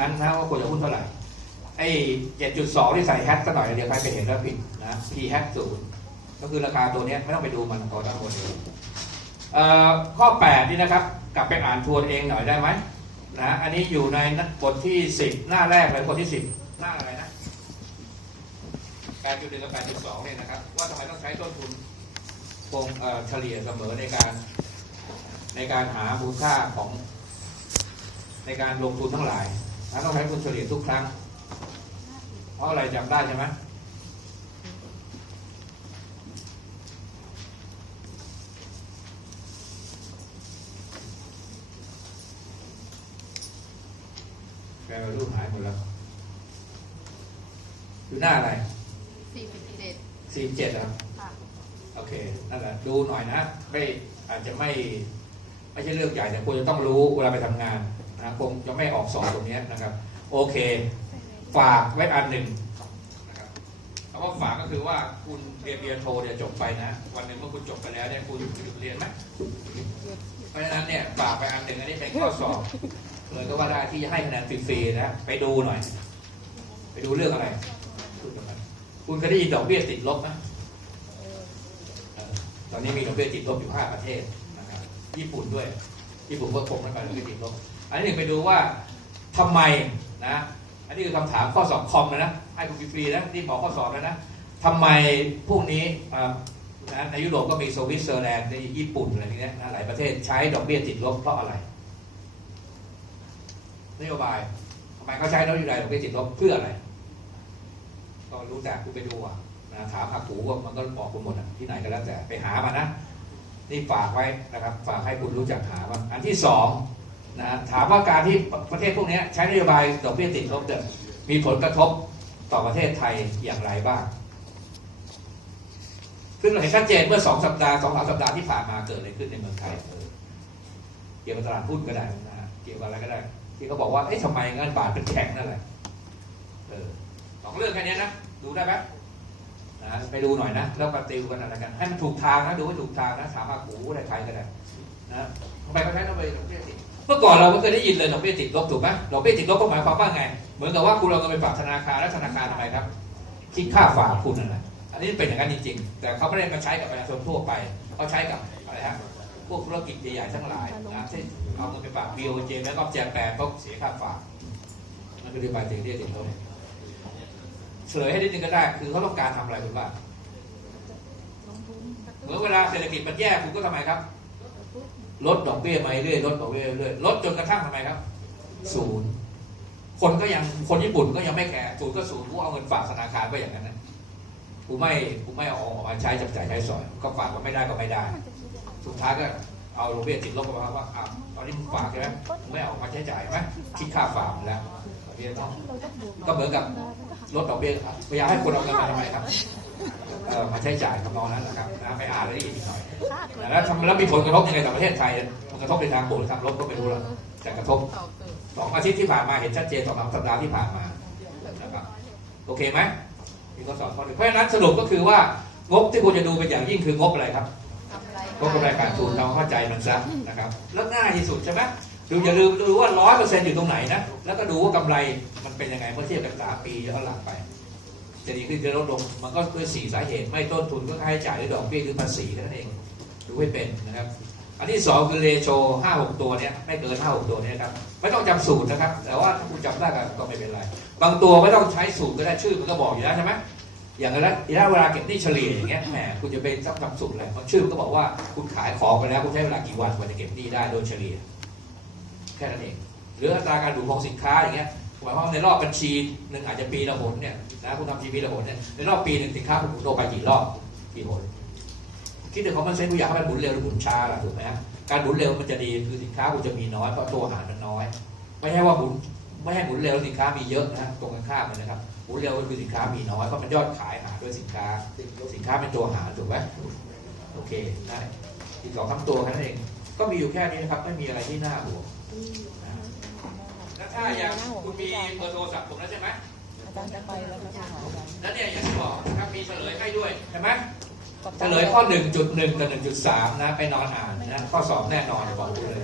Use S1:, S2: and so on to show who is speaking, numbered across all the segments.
S1: นั้นนะว่าควรจะหุ้นเท่าไหร่ไอ้เจ็ดจุดสองที่ใส่แฮชสักหน่อยเดี๋ยวใครไปเห็นแล้วผิดนะ P แฮชศูนย์ก็คือราคาตัวนี้ไม่ต้องไปดูมันตัวตั้งตัวเองเอ่อข้อ 8 นี่นะครับ กลับไปอ่านทวนเองหน่อยได้ไหมนะอันนี้อยู่ในบทที่ 10 หน้าแรกเลยบทที่ 10 หน้าอะไรนะ8.1กับ8.2เนี่ยนะครับ ว่าทำไมต้องใช้ต้นทุนคงเฉลี่ยเสมอในการในการหามูลค่าของในการลงทุนทั้งหลาย นะต้องใช้คุณเฉลี่ยทุกครั้ง เพราะอะไรจำได้ใช่ไหมแกเอารูปหายหมดแล้วอยู่หน้าอะไร
S2: สี่สิบเจ็ด
S1: สี่เจ็ดครับ
S2: ค่ะ
S1: โอเค นั่นแหละ ดูหน่อยนะ ไม่อาจจะไม่ ไม่ใช่เรื่องใหญ่แต่ควรจะต้องรู้เวลาไปทำงาน นะคงจะไม่ออกสอนตรงนี้นะครับ โอเค ฝากไว้อันหนึ่งนะครับคำว่าฝากก็คือว่าคุณเรียนเรียโทเนี่ยจบไปนะ วันหนึ่งเมื่อคุณจบไปแล้วเนี่ยคุณหยุดเรียนไหมเพราะฉะนั้นเนี่ยฝากไปอันหนึ่งอันนี้เป็นข้อสอบเลยก็ว่าได้ที่จะให้คะแนนฟรีๆนะไปดูหน่อย ไปดูเรื่องอะไร คุณเคยได้ยินดอกเบี้ยติดลบไหมตอนนี้มีดอกเบี้ยติดลบอยู่5ประเทศนะครับญี่ปุ่นด้วย ญี่ปุ่นก็คงไม่ไปดอกเบี้ยติดลบ อันนี้หนึ่งไปดูว่าทำไมนะอันนี้คือคำถามข้อสอบคอมนะนะให้คุณฟรีนะนี่บอกข้อสอบแล้วนะทำไมพวกนี้อานะในยุโรปก็มีสวิตเซอร์แลนด์ในญี่ปุ่นอะไรอย่างเงี้ยนะหลายประเทศใช้ดอกเบี้ยติดลบเพราะอะไรนโยบายทำไมเขาใช้นโยบายดอกเบี้ยติดลบเพื่ออะไร ก็รู้จักคุณไปดูนะถามหักหูว่ามันก็บอกคุณหมดอะที่ไหนก็แล้วแต่ไปหามานะ นี่ฝากไว้นะครับ ฝากให้คุณรู้จักหาว่าอันที่สอง นะถามว่าการที่ประเทศพวกนี้ใช้นโยบายดอกเบี้ยติดลบเนี่ยมีผลกระทบต่อประเทศไทยอย่างไรบ้าง ซึ่งเราเห็นชัดเจนเมื่อสองสัปดาห์สองสามสัปดาห์ที่ผ่านมาเกิดอะไรขึ้นในเมืองไทยเกี่ยวกับตลาดหุ้นก็ได้นะฮะเกี่ยวกับอะไรก็ได้ ที่เขาบอกว่าเอ๊ะทำไมเงินบาทเป็นแข็งนั่นแหละเออสองเรื่องแค่นี้นะดูได้ไหมนะไปดูหน่อยนะ แล้วมาติวกันอะไรกัน ให้มันถูกทางนะดูว่าถูกทางนะถามว่ากูได้ใครก็ได้นะทำไมเขาใช้ดอกเบี้ยดอกเบี้ยติด เมื่อก่อนเราไม่เคยได้ยินเลยดอกเบี้ยติดลบถูกไหมดอกเบี้ยติดลบก็หมายความว่าไง เหมือนกับว่าคุณเอาเงินไปฝากธนาคารแล้วธนาคารทำไมครับ คิดค่าฝากคุณนั่นแหละอันนี้เป็นอย่างนั้นจริงๆ แต่เขาไม่ได้มาใช้กับประชาชนทั่วไปเขาใช้กับอะไรฮะพวกธุรกิจใหญ่ๆทั้งหลายนะเช่นเอาเงินไปฝาก BOJ แล้วก็แจกแปรก็เสียค่าฝากนั่นคือเรื่องการติดเบี้ยติดลบเฉลยให้นิดนึงก็ได้ คือเขาต้องการทำอะไรคุณบ้างเหมื่อนเวลาเศรษฐกิจมันแย่คุณก็ทำไมครับ ลดดอกเบี้ยมาเรื่อยลดดอกเบี้ยเรื่อยลดจนกระทั่งทำไมครับศูนย์คนก็ยังคนญี่ปุ่นก็ยังไม่แคร์ศูนย์ก็ศูนย์กูเอาเงินฝากธนาคารไปอย่างนั้นนะกูไม่กูไม่เอาออกมาใช้จับจ่ายใช้สอยก็ฝากก็ไม่ได้ก็ไม่ได้ สุดท้ายก็เอาดอกเบี้ยติดลบกันมาว่าอ้าวตอนนี้มึงฝากใช่ไหมมึงไม่เอาออกมาใช้จ่ายไหมคิดค่าฝากแล้วดอกเบี้ยต้องก็เหมือนกับลดดอกเบี้ยพยายามให้คนเอาเงินมาทำไมครับเอ่อ มาใช้จ่ายทำนองนั้นนะครับนะไปอ่านรายละเอียดอีกหน่อยแล้วทำแล้วมีผลกระทบยังไงต่อประเทศไทยมันกระทบในทางบวกหรือทางลบก็ไม่รู้หรอกแต่กระทบ
S2: ตอบเติม
S1: สองอาทิตย์ที่ผ่านมาเห็นชัดเจนสองสามสัปดาห์ที่ผ่านมานะครับโอเคไหมมีข้อสอบข้อหนึ่งเพราะฉะนั้นสรุปก็คือว่างบที่คุณจะดูเป็นอย่างยิ่งคืองบอะไรครับ
S2: ทำไร
S1: งบกำไรขาดทุนเราเข้าใจมันซะนะครับแล้วง่ายที่สุดใช่ไหมดูอย่าลืมดูว่าร้อยเปอร์เซ็นต์อยู่ตรงไหนนะแล้วก็ดูว่ากำไรมันเป็นยังไงเมื่อเทียบกับสามปีย้อนหลังไป จะดีขึ้นจะลดลง มันก็ด้วยสี่สาเหตุ ไม่ต้นทุนก็ค่าใช้จ่ายหรือดอกเบี้ยหรือภาษีนั้นเองดูให้เป็นนะครับ อันที่สองคือเลโชห้าหกตัวเนี้ยไม่เกินห้าหกตัวเนี้ยครับไม่ต้องจำสูตรนะครับ แต่ว่าถ้าคุณจำได้ก็ไม่เป็นไร บางตัวไม่ต้องใช้สูตรก็ได้ชื่อมันก็บอกอยู่แล้วใช่ไหมอย่างนั้นถ้าเวลาเก็บหนี้เฉลี่ยอย่างเงี้ยแหมคุณจะไปจำจำสูตรอะไรเพราะชื่อมันก็บอกว่าคุณขายของไปแล้วคุณใช้เวลากี่วันกว่าจะเก็บหนี้ได้โดยเฉลี่ย แค่นั้นเองหรืออัตราการดูของสินค้าอย่างเงี้ย หมายความว่าในรอบบัญชีหนึ่งอาจจะปีละหนเนี่ยนะคุณทำทีปีละหนเนี่ยในรอบปีหนึ่งสินค้าคุณหมุนตัวไปกี่รอบกี่หนคิดถึงของมันเซ็นคุณอยากให้มันหมุนเร็วหรือหมุนช้าล่ะถูกไหมฮะการหมุนเร็วมันจะดีคือสินค้าคุณจะมีน้อยเพราะตัวอาหารมันน้อย ไม่ใช่ว่าหมุนไม่ให้หมุนเร็วสินค้ามีเยอะนะตรงกันข้ามเลยนะครับหมุนเร็วก็คือสินค้ามีน้อยเพราะมันยอดขายหาด้วยสินค้าสินค้าเป็นตัวหารถูกไหมโอเคได้อีกสองคำตัวแค่นั้นเองก็มีอยู่แค่นี้นะครับไม่มีอะไรที่น่าห่วงแล้ว ถ้าอย่างคุณมีเบอร์โทรศัพท์ผมแล้วใช่ไหม
S3: อาจารย์จะไปแล้วก็จะหาอาจารย์
S1: แล้วเนี่ยอย่างที่บอกนะครับมีเฉลยให้ด้วยใช่ไหมเฉลยข้อ 1.1 กับ 1.3 นะไปนอนอ่านนะข้อสอบแน่นอนบอกเลย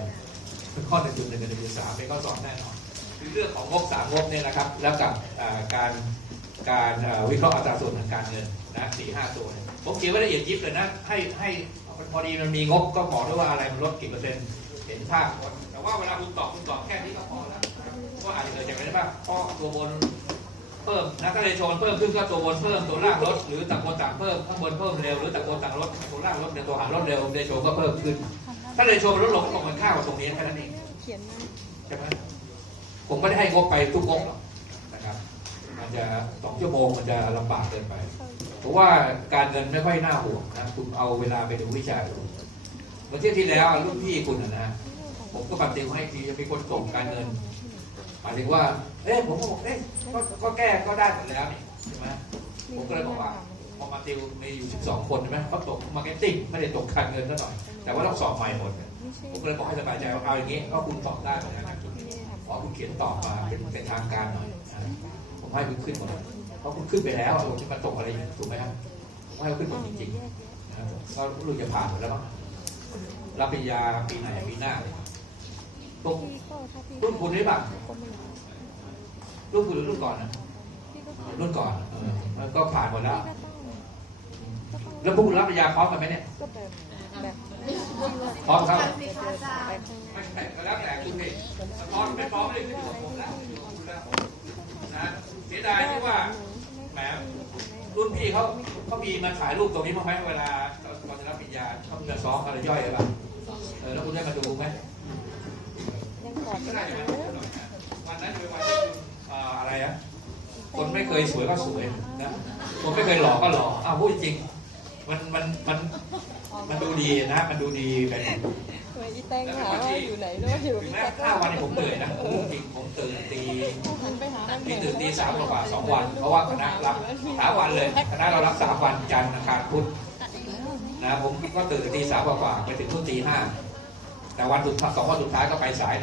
S1: ข้อ 1.1 กับ 1.3 เป็นข้อสอบแน่นอนคือเรื่องของงบสามงบเนี่ยนะครับ แล้วกับการการวิเคราะห์อัตราส่วนทางการเงินนะสี่ห้าตัวผมเขียนไว้ละเอียดยิบเลยนะให้ให้พอดีมันมีงบก็บอกด้วยว่าอะไรมันลดกี่เปอร์เซ็นต์ เห็นภาพหมดแต่ว่าเวลาคุณตอบคุณตอบแค่นี้ก็พอแล้วก็อาจจะเกิดจากอะไรบ้างเพราะตัวบนเพิ่มนะถ้าเลยโชนเพิ่มขึ้นก็ตัวบนเพิ่มตัวล่างลดหรือต่างบนต่างเพิ่มข้างบนเพิ่มเร็วหรือต่างบนต่างลดตัวล่างลดเดี๋ยวตัวหางลดเร็วเลยโชก็เพิ่มขึ้น ถ้าเลยโชลดลงก็ตรงกันข้ามกับตรงนี้แค่นั้นเอง
S3: เขียนมา
S1: ใช่ไหมผมไม่ได้ให้งบไปทุกงบหรอกนะครับมันจะสองชั่วโมงมันจะลำบากเกินไป เพราะว่าการเงินไม่ค่อยน่าห่วงนะคุณเอาเวลาไปดูวิชาดู เมื่อเที่ยวที่แล้วรุ่นพี่คุณนะ ผมก็ปฏิบัติให้ทีจะมีคนส่งการเงินหมายถึงว่า เอ๊ะผมก็บอกเอ๊ะก็ก็แก้ก็ได้หมดแล้วนี่ใช่ไหมผมก็เลยบอกว่าพอมาติวมีอยู่ 12 คนใช่ไหมเขาตกมาร์เก็ตติ้งไม่ได้ตกการเงินซะหน่อย แต่ว่าต้องสอบใหม่หมดผมก็เลยบอกให้สบายใจว่าเอาอย่างนี้ก็คุณตอบได้เหมือนกันนะขอคุณเขียนตอบมาเป็นเป็นทางการหน่อยผมให้คุณขึ้นหมดเพราะคุณขึ้นไปแล้วผมจะมาตกอะไรถูกไหมครับผมให้คุณขึ้นหมดจริงๆนะก็รู้จะผ่านหมดแล้วมั้ง รับปริญญาปีไหนปีหน้าเลยตกรุ่นคุณได้ป่ะรุ่นคุณหรือรุ่นก่อนนะรุ่นก่อนเออมันก็ผ่านหมดแล้ว แล้วพวกคุณรับปริญญาพร้อมกันไหมเนี่ย
S3: ก็แบบแบบ
S1: พร้อมครับ
S3: แบบ
S1: ไม่ใช่ก็แล้วแต่คุณเองพร้อมไม่พร้อมไม่ได้ขึ้นอยู่กับผมแล้วอยู่กับคุณแล้วนะเสียดายที่ว่าแหมรุ่นพี่เขาเขามีมาถ่ายรูปตรงนี้บ้างไหมเวลา ตอนจะรับปริญญาเขาจะซ้อมอะไรย่อยอะไรบ้างเออแล้วคุณได้มาดูไหม
S3: ยังกอด
S1: ก็
S3: ไม่
S1: ได้
S3: ได้
S1: ไหม
S3: เลย
S1: วันนั้นเป็นวันที่คุณเอ่ออะไรอะคนไม่เคยสวยก็สวยนะคนไม่เคยหล่อก็หล่ออ้าวพูดจริง มันมันมันมันดูดีนะ มันดูดีเป็น
S3: เฮ้ยอีแตงหาว่าอยู่ไหนด้วยอยู่
S1: ถึงแม้ห้าวันนี้ผมเหนื่อยนะผมพูดจริงผมตื่นตี
S3: หันไปหามัน
S1: นี่ตื่นตีสามกว่าสองวัน เพราะว่าคณะรับสามวันเลยคณะเรารับสามวันจันทร์อังคารพุธ นะผมก็ตื่นตีสามกว่าไปถึงทุ่มตีห้าแต่วันสุดสองวันสุดท้ายก็ไปสายหน่อย